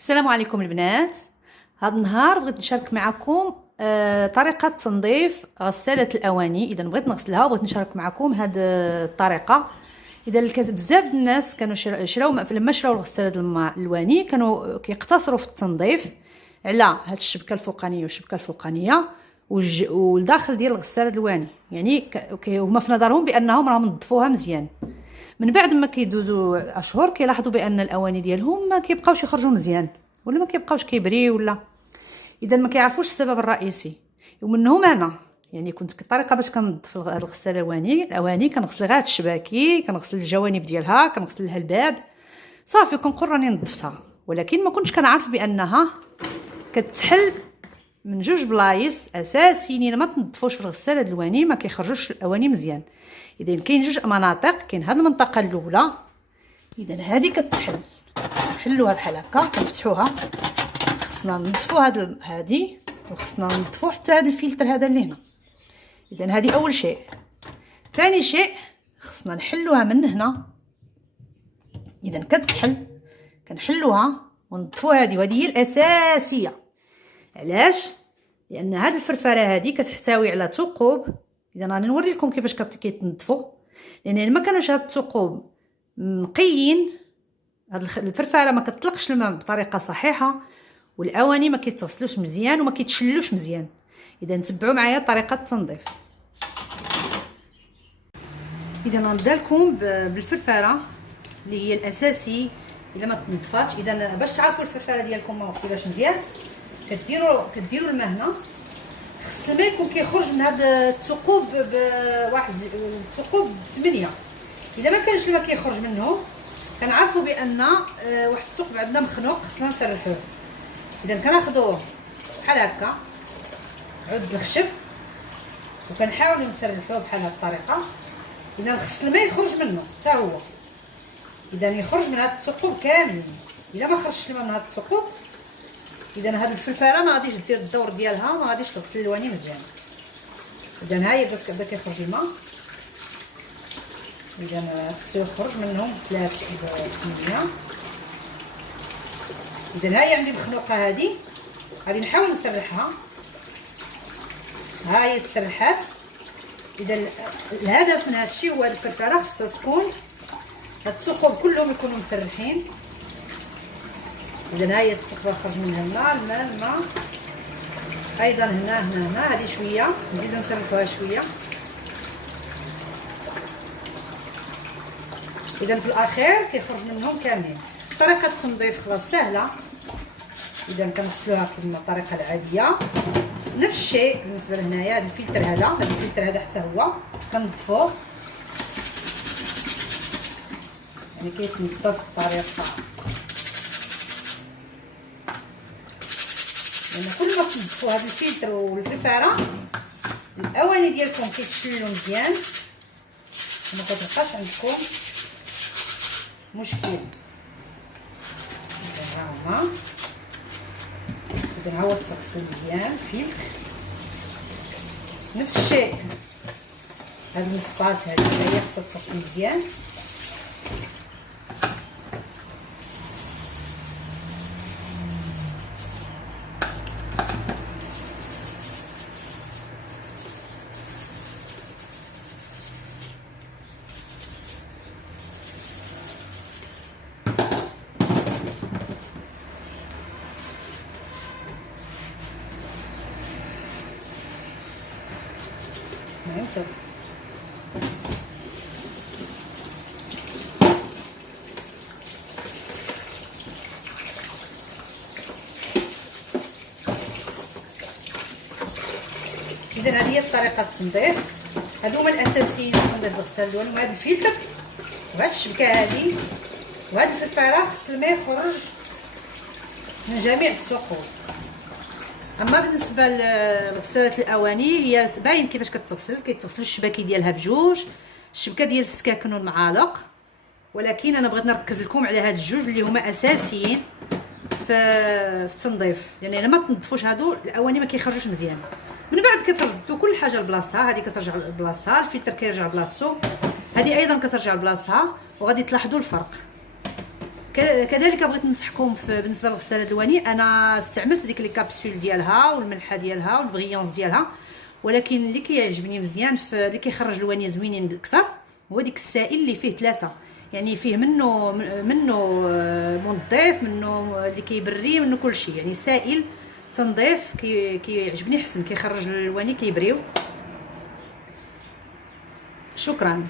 السلام عليكم البنات. هذا النهار بغيت نشارك معكم طريقة تنظيف غسالة الأواني. إذا بغيت نغسلها وبغيت نشارك معكم هذه الطريقة. إذا بزاف الناس كانوا شراو لما شراو الغسالة الأواني كانوا كيقتصروا في التنظيف على هاد الشبكة الفوقانية والشبكة الفوقانية والداخل ديال الغسالة الأواني، يعني هما في نظرهم بأنهم راهم نظفوها مزيان. من بعد ما كيدوزوا اشهر كيلاحظوا بان الاواني ديالهم ما كيبقاوش يخرجوا مزيان ولا ما كيبقاوش كيبريو ولا. اذا ما كيعرفوش السبب الرئيسي، ومنهم انا يعني كنت الطريقه باش كنظف الغساله الاواني كنغسل غير الشباكي، كنغسل الجوانب ديالها، كنغسل لها الباب صافي كنقول راني نظفتها. ولكن ما كنتش كنعرف بانها كتحل من جوج بلايص اساسيين. ما تنظفوش في الغساله الاواني ما كيخرجوش الاواني مزيان. اذا كاين جوج مناطق، كاين هذه المنطقه الاولى، اذا هذه كتحل نحلوها بحال هكا كنفتحوها. خصنا ننظفوا هذه وخصنا ننظفوا حتى هذا الفلتر هذا اللي هنا. اذا هذه اول شيء. ثاني شيء خصنا نحلوها من هنا. اذا كتحل كنحلوها وننظفوا هذه، وهذه هي الاساسيه. علاش؟ لان هذه الفرفره هذه كتحتوي على ثقوب. اذا راني نوري لكم كيفاش كيتنظفوا، لان ما كانوش هاد الثقوب نقيين هاد الفرفره ما كتطلقش الماء بطريقه صحيحه، والاواني ما كيتغسلوش مزيان وما كيتشلوش مزيان. اذا تبعوا معايا طريقه التنظيف. اذا غنبدا لكم بالفرفره اللي هي الاساسي الا ما تنظفاتش. اذا باش تعرفوا الفرفره ديالكم ما غسيلاش مزيان كديروا الماء هنا. خص الماء يكون كيخرج من هاد الثقوب بواحد الثقوب 8. الا ما كانش الماء كيخرج منه كنعرفوا بان واحد الثقب عندنا مخنوق خصنا نسرحوه. اذا كناخذوه بحال هكا عود الخشب وكنحاولوا نسرحوه بحال هاد الطريقه. اذا خص الماء يخرج منه حتى هو، اذا يخرج من هاد الثقوب كاملين. الا ما خرجش الماء من هاد الثقوب اذا هاد الفرفره ما غاديش دير الدور ديالها، ما غاديش تغسل الواني مزيان. اذا ها هي بدا كيخرج الماء. اذا خصو يخرج منهم 3 إلى 8. اذا ها هي عندي مخنوقه هذه غادي نحاول نسرحها. ها هي تسرحات. اذا الهدف من هذا الشيء هو الفرفره خصها تكون هاد الثقوب كلهم يكونوا مسرحين. اذا ها هي الثقوب خرج منها الماء ايضا هنا هذه شويه نزيدو نسرحوها شويه. اذا في الاخير كيخرج منهم كاملين. طريقه التنظيف خلاص سهله. اذا كنغسلوها كما الطريقه العاديه. نفس الشيء بالنسبه لهنايا هذا الفلتر هذا حتى هو كنظفوه، يعني كيتنظف بطريقه. لان كل ما تنظفوا هذا الفلتر والفرفره الاواني ديالكم كيتشلوا مزيان وما كتبقاش عندكم مشكل. اذا ها هو تغسل مزيان الفلتر. نفس الشيء هاد المصفات هذه هي خصها تغسل مزيان. اذا هذه هي طريقه التنظيف. هادو هما الاساسيين لتنظيف الغساله الاولى. وهذا الفلتر وهاد الشبكه هذه وهاد الفرفره خص الماء يخرج من جميع الثقوب. اما بالنسبه لغساله الاواني هي باين كيفاش كيتغسلوا الشباكي ديالها بجوج، الشبكه ديال السكاكن والمعالق. ولكن انا بغيت نركز لكم على هاد الجوج اللي هما اساسيين في التنظيف. يعني الا ما تنظفوش هادو الاواني ما كيخرجوش مزيان. من بعد كتردوا كل حاجه لبلاصتها. هذه كترجع لبلاصتها، الفلتر كيرجع لبلاصتو، هذه ايضا كترجع لبلاصتها، وغادي تلاحظوا الفرق. كذلك بغيت ننصحكم بالنسبه لغساله الواني. انا استعملت ديك لي كابسول ديالها والملحه ديالها والبغيونس ديالها، ولكن اللي كيعجبني مزيان في اللي كيخرج الواني زوينين اكثر هو ديك السائل اللي فيه ثلاثه، يعني فيه منه منظف، منه اللي كيبري، منه كلشي، يعني سائل تنظيف كيعجبني حسن، كيخرج الواني كيبريو. شكرا.